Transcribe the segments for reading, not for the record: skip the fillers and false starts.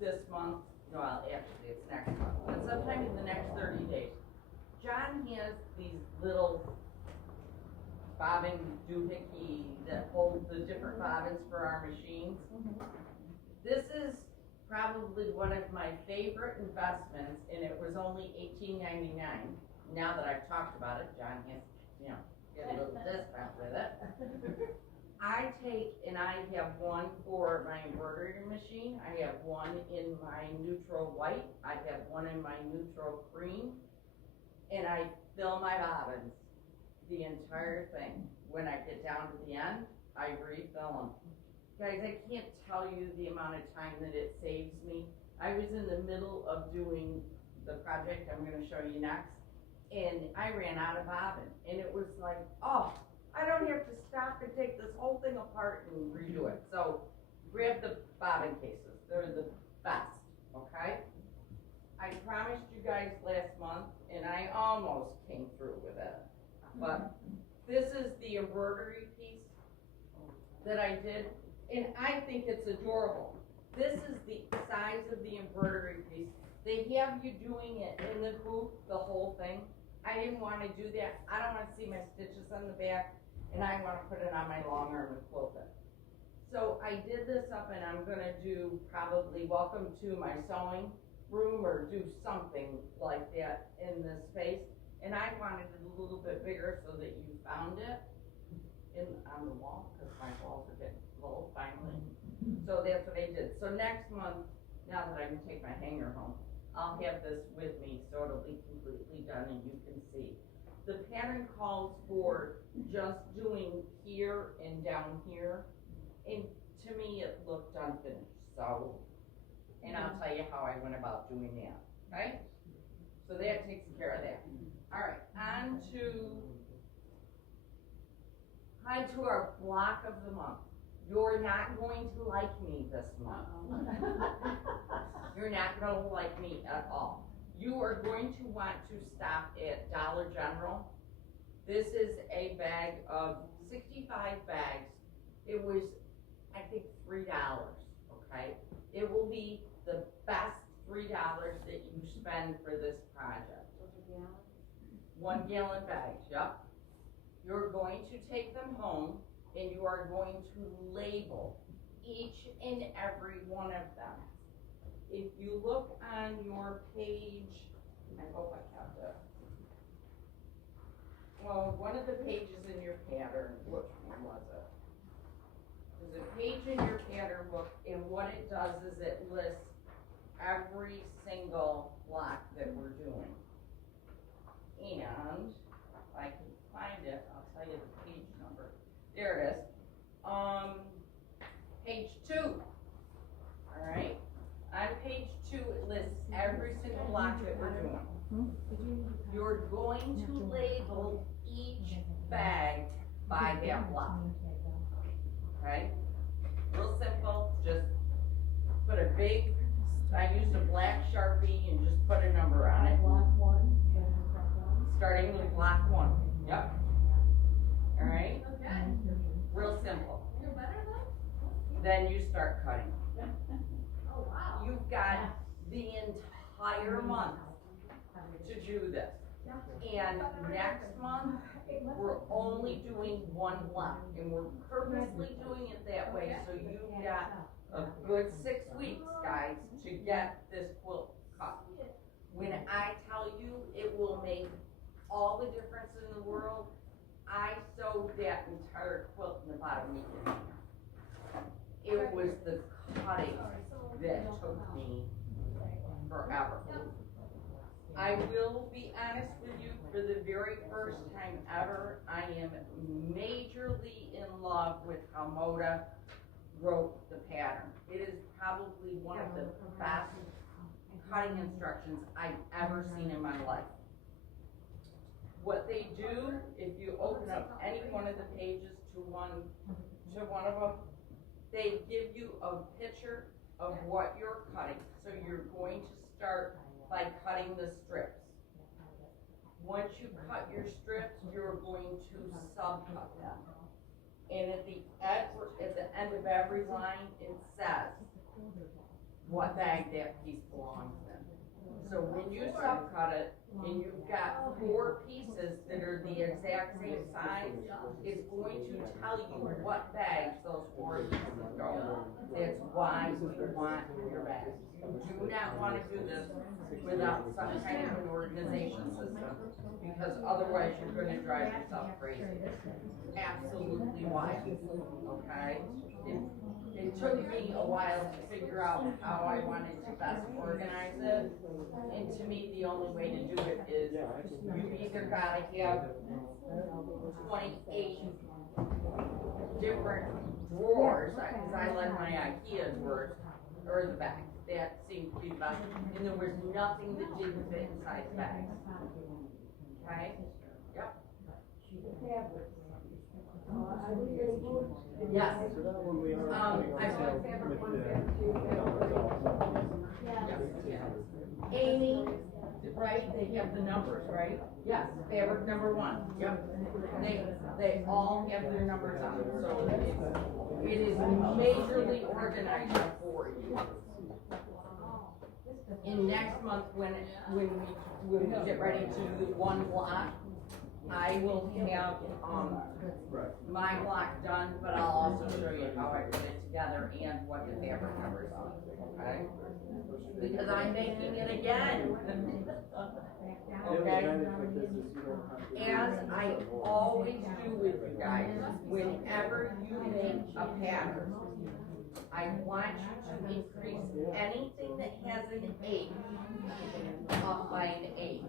this month, well, actually, it's next month, but sometime in the next 30 days, John has these little bobbin doohickey that hold the different bobbins for our machines. This is probably one of my favorite investments, and it was only $18.99. Now that I've talked about it, John has, you know, get a little discount with it. I take, and I have one for my embroidery machine, I have one in my neutral white, I have one in my neutral cream, and I fill my bobbins, the entire thing. When I get down to the end, I refill them. Guys, I can't tell you the amount of time that it saves me. I was in the middle of doing the project I'm gonna show you next, and I ran out of bobbin, and it was like, oh, I don't have to stop and take this whole thing apart and redo it. So grab the bobbin cases, they're the best, okay? I promised you guys last month, and I almost came through with it, but this is the embroidery piece that I did, and I think it's adorable. This is the size of the embroidery piece. They have you doing it in the booth, the whole thing. I didn't want to do that. I don't want to see my stitches on the back, and I want to put it on my long arm and quilt it. So I did this up, and I'm gonna do probably welcome to my sewing room, or do something like that in this space. And I wanted it a little bit bigger so that you found it on the wall, because my walls are getting low finally. So that's what I did. So next month, now that I can take my hanger home, I'll have this with me so it'll be completely done and you can see. The pattern calls for just doing here and down here, and to me it looked unfinished, so, and I'll tell you how I went about doing that, right? So that takes care of that. Alright, on to our block of the month. You're not going to like me this month. You're not going to like me at all. You are going to want to stop at Dollar General. This is a bag of 65 bags. It was, I think, $3, okay? It will be the best $3 that you spend for this project. 1 gallon bags, yep. You're going to take them home, and you are going to label each and every one of them. If you look on your page, I hope I have it. Well, one of the pages in your pattern, which one was it? There's a page in your pattern book, and what it does is it lists every single block that we're doing. And if I can find it, I'll tell you the page number. There it is. Page 2. All right. On page 2, it lists every single block that we're doing. You're going to label each bag by that block. Okay? Real simple. Just put a big, I used a black Sharpie and just put a number on it. Block 1. Starting with block 1. Yep. All right? Okay. Real simple. You're better though? Then you start cutting. Oh, wow. You've got the entire month to do this. And next month, we're only doing 1 block, and we're purposely doing it that way, so you've got a good 6 weeks, guys, to get this quilt cut. When I tell you it will make all the difference in the world, I sewed that entire quilt in about a week and a half. It was the cutting that took me forever. I will be honest with you, for the very first time ever, I am majorly in love with how Moda wrote the pattern. It is probably one of the best cutting instructions I've ever seen in my life. What they do, if you open up any one of the pages to one of them, they give you a picture of what you're cutting. So you're going to start by cutting the strips. Once you cut your strips, you're going to subcut them. And at the end of every line, it says, what bag that piece belongs in. So when you subcut it, and you've got 4 pieces that are the exact same size, it's going to tell you what bags those 4 pieces go in. That's why we want your bags. You do not wanna do this without some kind of an organization system, because otherwise you're gonna drive yourself crazy. Absolutely wild, okay? It took me a while to figure out how I wanted to best organize it, and to me, the only way to do it is you either gotta have 28 different drawers, cause I like my IKEA drawers, or the bag, that seemed to be the best, and there was nothing that didn't fit inside the bag. Okay? Yep. Yes. Amy, right, they have the numbers, right? Yes, fabric number 1, yep. They all have their numbers on it, so it is majorly organized for you. And next month, when we get ready to do 1 block, I will have, my block done, but I'll also show you how I put it together and what the fabric numbers are, okay? Because I'm making it again. Okay? As I always do with you guys, whenever you make a pattern, I want you to increase anything that has an 8 up by an 8.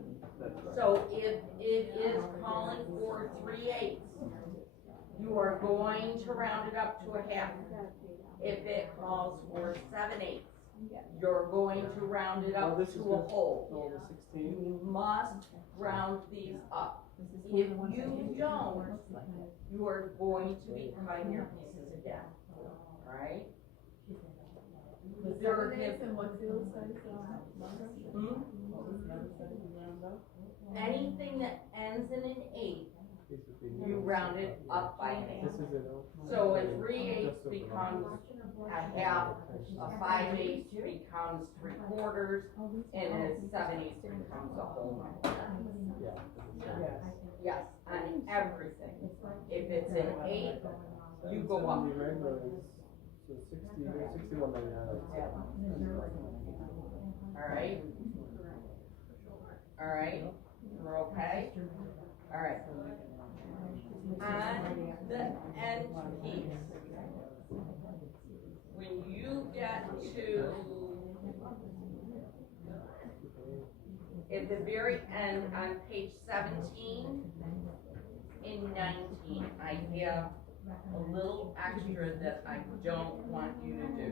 So if it is calling for 3/8, you are going to round it up to a half. If it calls for 7/8, you're going to round it up to a whole. You must round these up. If you don't, you are going to be cutting your pieces again, alright? Anything that ends in an 8, you round it up by an 8. So a 3/8 becomes a half, a 5/8 becomes 3/4, and a 7/8 becomes a whole number. Yes, on everything. If it's an 8, you go up. So 61.99. Alright? Alright? We're okay? Alright. On the end piece, when you get to, at the very end on page 17 and 19, I have a little extra that I don't want you to do.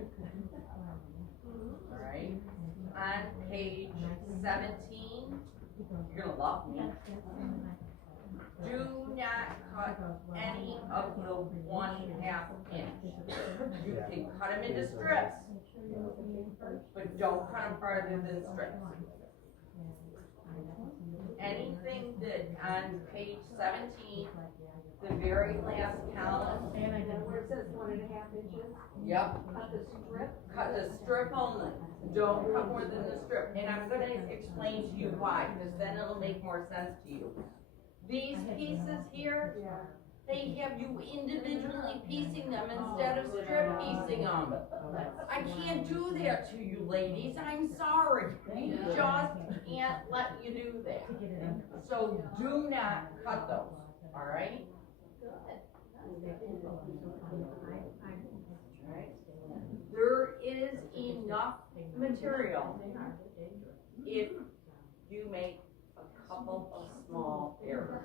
Alright? On page 17, you're gonna love me. Do not cut any of the 1/2 inch. You can cut them into strips, but don't cut them farther than strips. Anything that on page 17, the very last column. And I did where it says 1.5 inches. Yep. Cut the strip. Cut the strip only. Don't cut more than the strip. And I'm gonna explain to you why, because then it'll make more sense to you. These pieces here, they have you individually piecing them instead of strip piecing them. I can't do that to you ladies, I'm sorry. We just can't let you do that. So do not cut those, alright? There is enough material if you make a couple of small errors.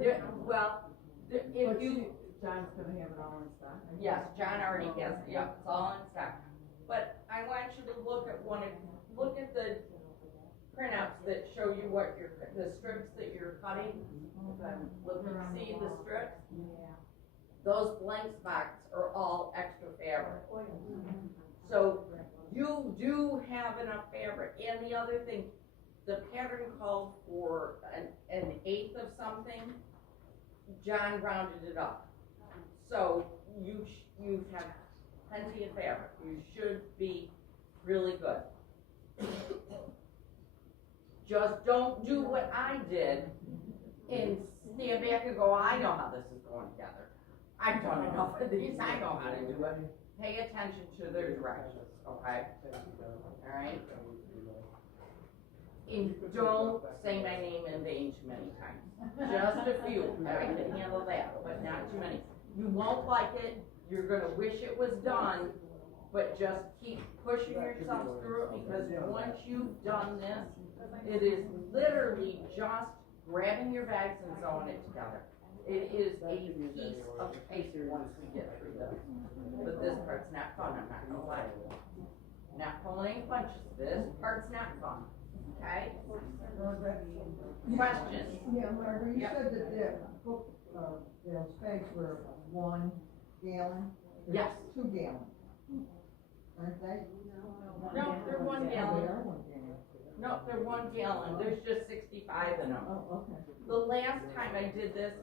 Yeah, well, if you. John's gonna have it all in stock. Yes, John already has, yeah, it's all in stock. But I want you to look at the printouts that show you what the strips that you're cutting. Look and see the strips. Those blank spots are all extra fabric. So you do have enough fabric. And the other thing, the pattern called for an 1/8 of something. John rounded it up. So you have plenty of fabric. You should be really good. Just don't do what I did and stand back and go, I know how this is going together. I've done enough of these, I know how to do it. Pay attention to their directions, okay? Alright? And don't say my name in vain too many times. Just a few, I can handle that, but not too many. You won't like it, you're gonna wish it was done, but just keep pushing yourself through it, because once you've done this, it is literally just grabbing your bags and sewing it together. It is a piece of paper once we get through this. But this part's not fun, I'm not gonna lie to you. Not pulling any punches, this part's not fun, okay? Questions? Yeah, Margaret, you Yep. said that the bags were 1 gallon? Yes. 2 gallon, aren't they? No, they're 1 They gallon. are 1 gallon. No, they're 1 gallon, there's just 65 in them. Oh, okay. The last time I did this,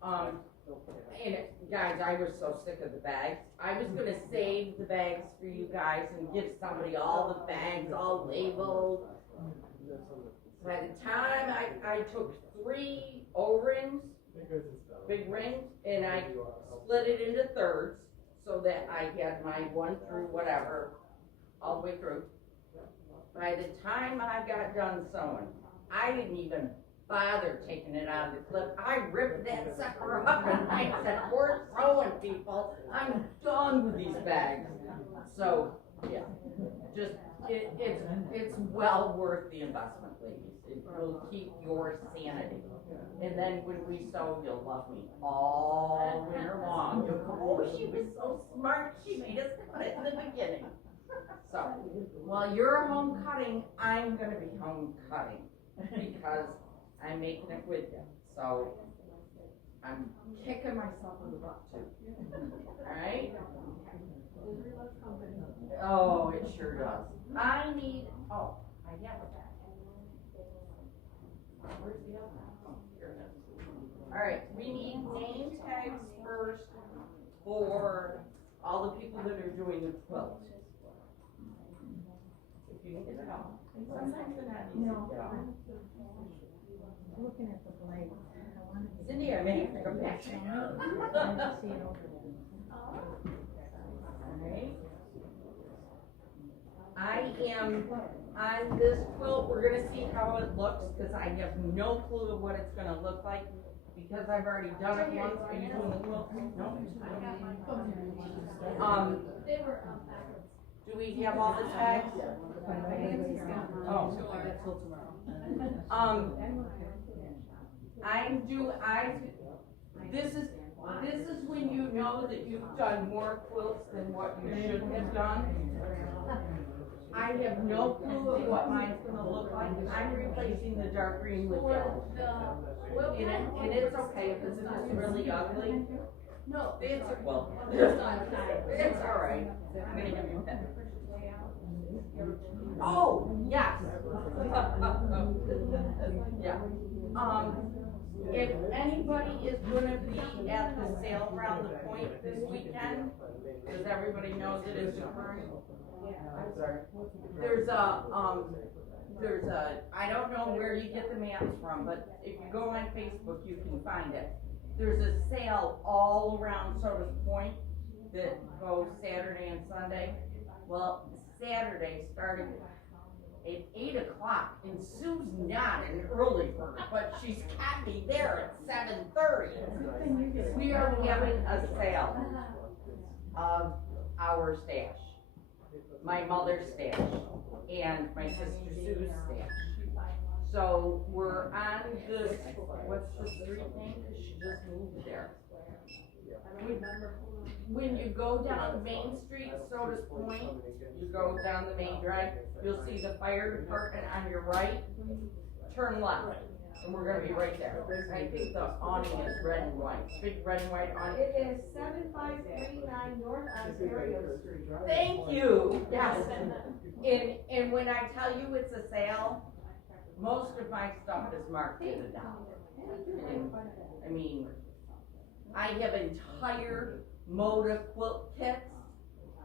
and guys, I was so sick of the bags. I was gonna save the bags for you guys and give somebody all the bags, all labeled. By the time I took 3 O-rings, big rings, and I split it into thirds, so that I had my 1 through whatever, all the way through. By the time I got done sewing, I didn't even bother taking it out of the clip. I ripped that sucker up and I said, we're sewing, people. I'm done with these bags. So, yeah, just, it's well worth the investment, ladies. It will keep your sanity. And then when we sew, you'll love me all winter long. You'll go, oh, she was so smart. She made us cut it in the beginning. So, while you're home cutting, I'm gonna be home cutting because I'm making it with you. So, I'm kicking myself in the butt too. Alright? Oh, it sure does. I need, oh, I have it back. Where's the other one? Oh, here it is. Alright, we need name tags first for all the people that are doing the quilt. If you can get it all. Sometimes they're not easy to get all. Looking at the blade. Cindy, I may have to come back. Alright. I am on this quilt, we're gonna see how it looks, because I have no clue of what it's gonna look like, because I've already done it once. Are you doing the quilt? No? Do we have all the tags? Oh. This is when you know that you've done more quilts than what you should have done. I have no clue of what mine's gonna look like. I'm replacing the dark green with yellow. And it's okay if it's really ugly. No, it's a quilt. It's alright. I'm gonna give you a pen. Oh, yes. Yeah. If anybody is gonna be at the sale around the point this weekend, because everybody knows it is occurring. I'm sorry. There's a, I don't know where you get the maps from, but if you go on Facebook, you can find it. There's a sale all around Sodus Point that goes Saturday and Sunday. Well, Saturday starting at 8 o'clock, and Sue's not an early bird, but she's got me there at 7:30. We are having a sale of our stash, my mother's stash, and my sister Sue's stash. So we're on the, what's the street name? Cause she just moved there. When you go down Main Street, Sodus Point, you go down the main drag, you'll see the fire department on your right. Turn left, and we're gonna be right there. I think the awning is red and white, big red and white awning. It is 7539 North Ontario Street. Thank you, yes. And when I tell you it's a sale, most of my stuff is marked at $1. And, I mean, I have entire Moda quilt kits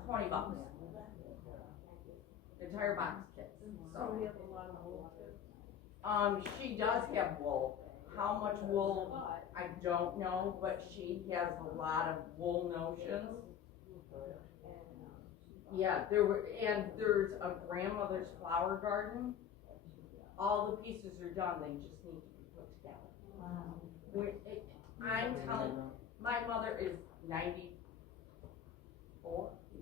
$20. Entire box kit. So we have a lot of wool too. She does have wool. How much wool, I don't know, but she has a lot of wool notions. Yeah, there's a grandmother's flower garden. All the pieces are done, they just need to be put together. I'm telling, my mother is 94. I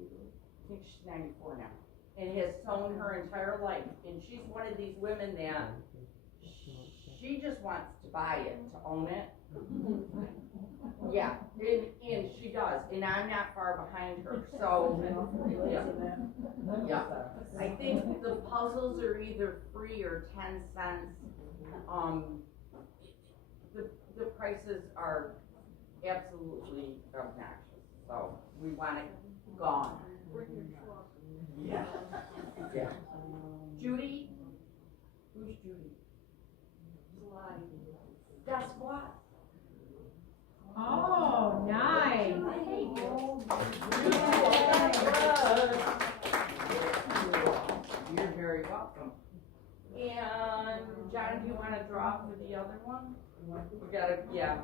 think she's 94 now, and has sewn her entire life. And she's one of these women that she just wants to buy it, to own it. Yeah, and she does, and I'm not far behind her, so, yeah. I think the puzzles are either free or 10 cents. The prices are absolutely obnoxious, so we want it gone. Yeah. Yeah. Judy? Who's Judy? Guess what? Oh, nice. You're very welcome. And John, do you want to draw for the other one? We gotta, yeah.